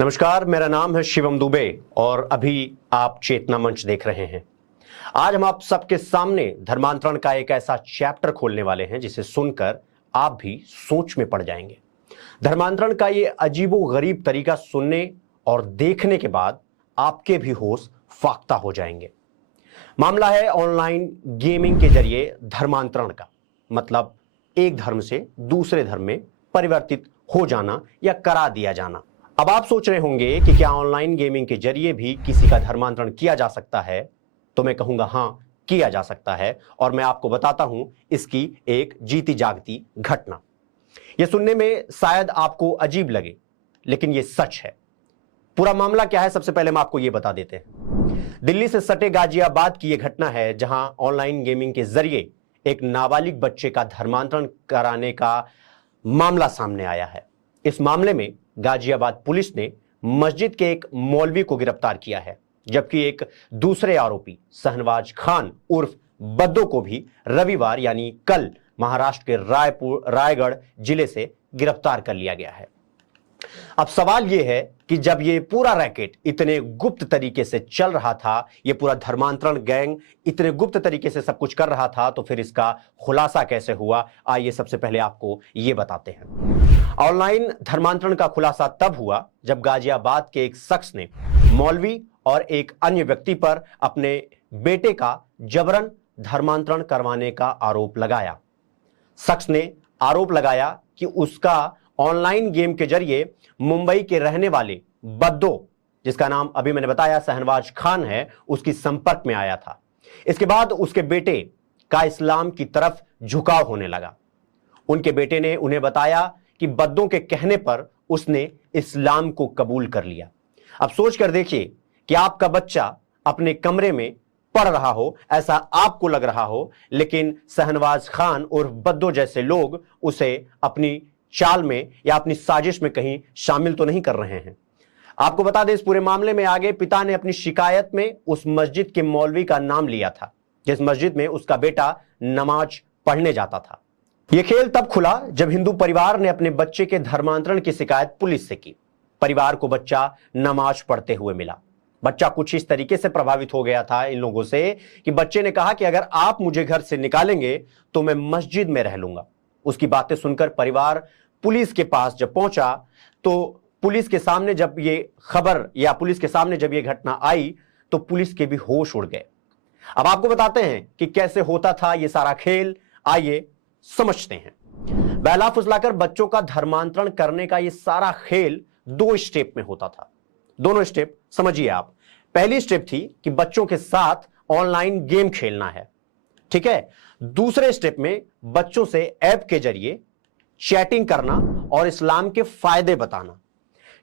नमस्कार, मेरा नाम है शिवम दुबे और अभी आप चेतना मंच देख रहे हैं। आज हम आप सबके सामने धर्मांतरण का एक ऐसा चैप्टर खोलने वाले हैं जिसे सुनकर आप भी सोच में पड़ जाएंगे। धर्मांतरण का ये अजीबो-गरीब तरीका सुनने और देखने के बाद आपके भी होश फाख्ता हो जाएंगे। मामला है ऑनलाइन गेमिंग के जरिए धर्मांतरण का, मतलब एक धर्म से दूसरे धर्म में परिवर्तित हो जाना या करा दिया जाना। अब आप सोच रहे होंगे कि क्या ऑनलाइन गेमिंग के जरिए भी किसी का धर्मांतरण किया जा सकता है? तो मैं कहूंगा हाँ, किया जा सकता है और मैं आपको बताता हूं इसकी एक जीती जागती घटना। यह सुनने में शायद आपको अजीब लगे, लेकिन यह सच है। पूरा मामला क्या है, सबसे पहले हम आपको यह बता देते हैं। दिल्ली से सटे गाजियाबाद की यह घटना है जहां ऑनलाइन गेमिंग के जरिए एक नाबालिग बच्चे का धर्मांतरण कराने का मामला सामने आया है। इस मामले में गाजियाबाद पुलिस ने मस्जिद के एक मौलवी को गिरफ्तार किया है, जबकि एक दूसरे आरोपी शहनवाज खान उर्फ बद्दो को भी रविवार यानी कल महाराष्ट्र के रायगढ़ जिले से गिरफ्तार कर लिया गया है। अब सवाल यह है कि जब ये पूरा रैकेट इतने गुप्त तरीके से चल रहा था, ये पूरा धर्मांतरण गैंग इतने गुप्त तरीके से सब कुछ कर रहा था, तो फिर इसका खुलासा कैसे हुआ? आइए सबसे पहले आपको ये बताते हैं। ऑनलाइन धर्मांतरण का खुलासा तब हुआ जब गाजियाबाद के एक शख्स ने मौलवी और एक अन्य व्यक्ति पर अपने बेटे का जबरन धर्मांतरण करवाने का आरोप लगाया। शख्स ने आरोप लगाया कि उसका ऑनलाइन गेम के जरिए मुंबई के रहने वाले बद्दो, जिसका नाम अभी मैंने बताया शहनवाज खान है, उसकी संपर्क में आया था। इसके बाद उसके बेटे का इस्लाम की तरफ झुकाव होने लगा। उनके बेटे ने उन्हें बताया कि बद्दों के कहने पर उसने इस्लाम को कबूल कर लिया। अब सोच कर देखिए कि आपका बच्चा अपने कमरे में पढ़ रहा हो, ऐसा आपको लग रहा हो, लेकिन शहनवाज खान और बद्दो जैसे लोग उसे अपनी चाल में या अपनी साजिश में कहीं शामिल तो नहीं कर रहे हैं। आपको बता दें, इस पूरे मामले में आगे पिता ने अपनी शिकायत में उस मस्जिद के मौलवी का नाम लिया था जिस मस्जिद में उसका बेटा नमाज पढ़ने जाता था। यह खेल तब खुला जब हिंदू परिवार ने अपने बच्चे के धर्मांतरण की शिकायत पुलिस से की। परिवार को बच्चा नमाज पढ़ते हुए मिला। बच्चा कुछ इस तरीके से प्रभावित हो गया था इन लोगों से कि बच्चे ने कहा कि अगर आप मुझे घर से निकालेंगे तो मैं मस्जिद में रह लूंगा। उसकी बातें सुनकर परिवार पुलिस के पास जब पहुंचा तो पुलिस के सामने जब ये खबर या पुलिस के सामने जब ये घटना आई तो पुलिस के भी होश उड़ गए। अब आपको बताते हैं कि कैसे होता था ये सारा खेल, आइए समझते हैं। बहला फुसलाकर बच्चों का धर्मांतरण करने का ये सारा खेल 2 स्टेप में होता था। दोनों स्टेप समझिए आप। पहली स्टेप थी कि बच्चों के साथ ऑनलाइन गेम खेलना है, ठीक है। दूसरे स्टेप में बच्चों से ऐप के जरिए चैटिंग करना और इस्लाम के फायदे बताना।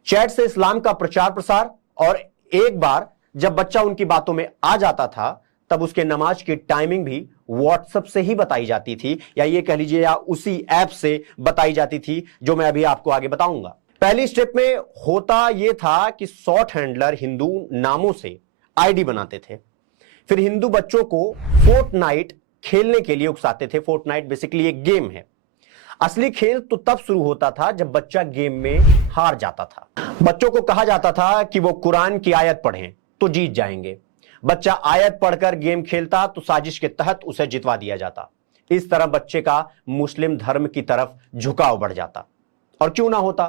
चैट से इस्लाम का प्रचार प्रसार, और एक बार जब बच्चा उनकी बातों में आ जाता था तब उसके नमाज की टाइमिंग भी व्हाट्सएप से ही बताई जाती थी, या ये कह लीजिए या उसी ऐप से बताई जाती थी जो मैं अभी आपको आगे बताऊंगा। पहली स्टेप में होता यह था कि शॉर्ट हैंडलर हिंदू नामों से आईडी बनाते थे, फिर हिंदू बच्चों को फोर्टनाइट खेलने के लिए उकसाते थे। फोर्टनाइट बेसिकली एक गेम है। असली खेल तो तब शुरू होता था जब बच्चा गेम में हार जाता था। बच्चों को कहा जाता था कि वो कुरान की आयत पढ़ें तो जीत जाएंगे। बच्चा आयत पढ़कर गेम खेलता तो साजिश के तहत उसे जितवा दिया जाता। इस तरह बच्चे का मुस्लिम धर्म की तरफ झुकाव बढ़ जाता। और क्यों ना होता,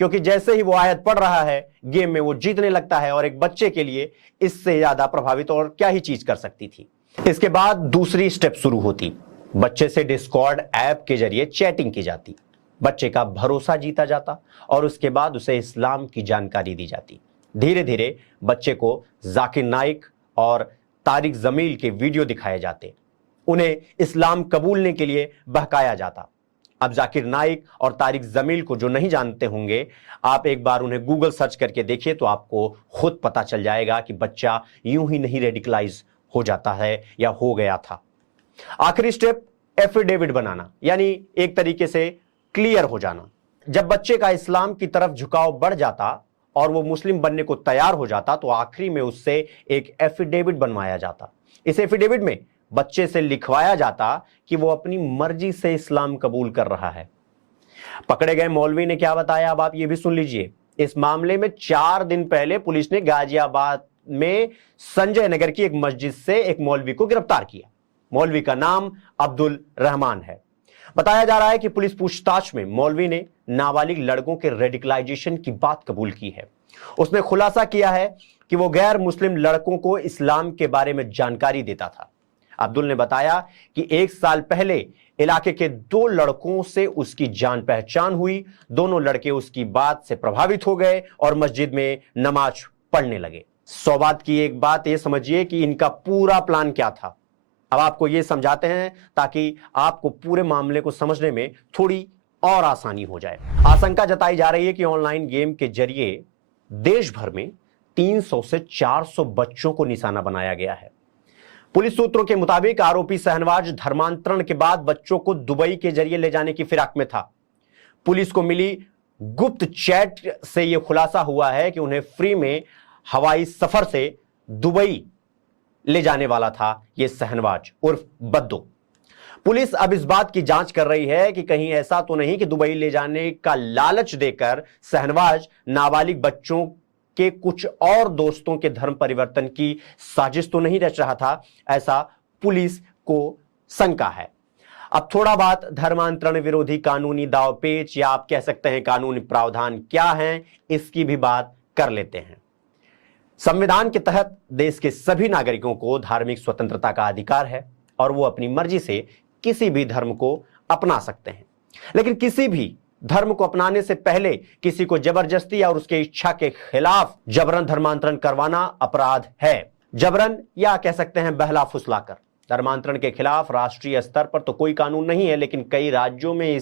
क्योंकि जैसे ही वो आयत पढ़ रहा है गेम में वो जीतने लगता है, और एक बच्चे के लिए इससे ज्यादा प्रभावित और क्या ही चीज कर सकती थी। इसके बाद दूसरी स्टेप शुरू होती। बच्चे से डिस्कॉर्ड ऐप के जरिए चैटिंग की जाती। बच्चे का भरोसा जीता जाता और उसके बाद उसे इस्लाम की जानकारी दी जाती। धीरे धीरे बच्चे को जाकिर नाइक और तारिक जमील के वीडियो दिखाए जाते। उन्हें इस्लाम कबूलने के लिए बहकाया जाता। अब जाकिर नाइक और तारिक जमील को जो नहीं जानते होंगे, आप एक बार उन्हें गूगल सर्च करके देखिए तो आपको खुद पता चल जाएगा कि बच्चा यूं ही नहीं रेडिकलाइज हो जाता है या हो गया था। आखिरी स्टेप एफिडेविट बनाना, यानी एक तरीके से क्लियर हो जाना। जब बच्चे का इस्लाम की तरफ झुकाव बढ़ जाता और वो मुस्लिम बनने को तैयार हो जाता तो आखिरी में उससे एक एफिडेविट बनवाया जाता। इस एफिडेविट में बच्चे से लिखवाया जाता कि वो अपनी मर्जी से इस्लाम कबूल कर रहा है। पकड़े गए मौलवी ने क्या बताया, अब आप ये भी सुन लीजिए। इस मामले में 4 दिन पहले पुलिस ने गाजियाबाद में संजय नगर की एक मस्जिद से एक मौलवी को गिरफ्तार किया। मौलवी का नाम अब्दुल रहमान है। बताया जा रहा है कि पुलिस पूछताछ में मौलवी ने नाबालिग लड़कों के रेडिकलाइजेशन की बात कबूल की है। उसने खुलासा किया है कि वो गैर मुस्लिम लड़कों को इस्लाम के बारे में जानकारी देता था। अब्दुल ने बताया कि 1 साल पहले इलाके के 2 लड़कों से उसकी जान पहचान हुई। दोनों लड़के उसकी बात से प्रभावित हो गए और मस्जिद में नमाज पढ़ने लगे। सौबात की एक बात यह समझिए कि इनका पूरा प्लान क्या था। अब आपको यह समझाते हैं ताकि आपको पूरे मामले को समझने में थोड़ी और आसानी हो जाए। आशंका जताई जा रही है कि ऑनलाइन गेम के जरिए देश भर में 300 से 400 बच्चों को निशाना बनाया गया है। पुलिस सूत्रों के मुताबिक आरोपी शहनवाज धर्मांतरण के बाद बच्चों को दुबई के जरिए ले जाने की फिराक में था। पुलिस को मिली गुप्त चैट से यह खुलासा हुआ है कि उन्हें फ्री में हवाई सफर से दुबई ले जाने वाला था यह शहनवाज उर्फ बद्दू। पुलिस अब इस बात की जांच कर रही है कि कहीं ऐसा तो नहीं कि दुबई ले जाने का लालच देकर शहनवाज नाबालिग बच्चों के कुछ और दोस्तों के धर्म परिवर्तन की साजिश तो नहीं रच रहा था। ऐसा पुलिस को शंका है। अब थोड़ा बात धर्मांतरण विरोधी कानूनी दावपेच या आप कह सकते हैं कानूनी प्रावधान क्या हैं, इसकी भी बात कर लेते हैं। संविधान के तहत देश के सभी नागरिकों को धार्मिक स्वतंत्रता का अधिकार है और वो अपनी मर्जी से किसी भी धर्म को अपना सकते हैं। लेकिन किसी भी धर्म को अपनाने से पहले किसी को जबरदस्ती या उसके इच्छा के खिलाफ जबरन धर्मांतरण करवाना अपराध है। जबरन या कह सकते हैं बहला फुसलाकर। धर्मांतरण के खिलाफ राष्ट्रीय स्तर पर तो कोई कानून नहीं है, लेकिन कई राज्यों में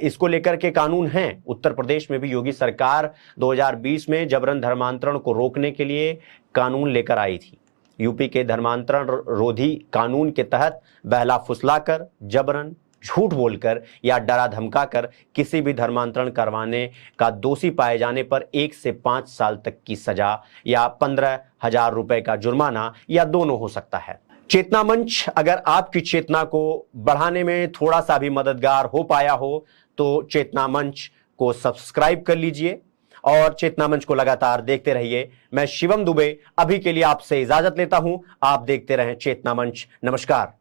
इसको लेकर के कानून हैं। उत्तर प्रदेश में भी योगी सरकार 2020 में जबरन धर्मांतरण को रोकने के लिए कानून लेकर आई थी। यूपी के धर्मांतरण रोधी कानून के तहत बहला फुसलाकर, जबरन, झूठ बोलकर या डरा धमकाकर किसी भी धर्मांतरण करवाने का दोषी पाए जाने पर 1 से 5 साल तक की सजा या 15,000 रुपए का जुर्माना या दोनों हो सकता है। चेतना मंच अगर आपकी चेतना को बढ़ाने में थोड़ा सा भी मददगार हो पाया हो तो चेतना मंच को सब्सक्राइब कर लीजिए और चेतना मंच को लगातार देखते रहिए। मैं शिवम दुबे अभी के लिए आपसे इजाजत लेता हूं। आप देखते रहें चेतना मंच। नमस्कार।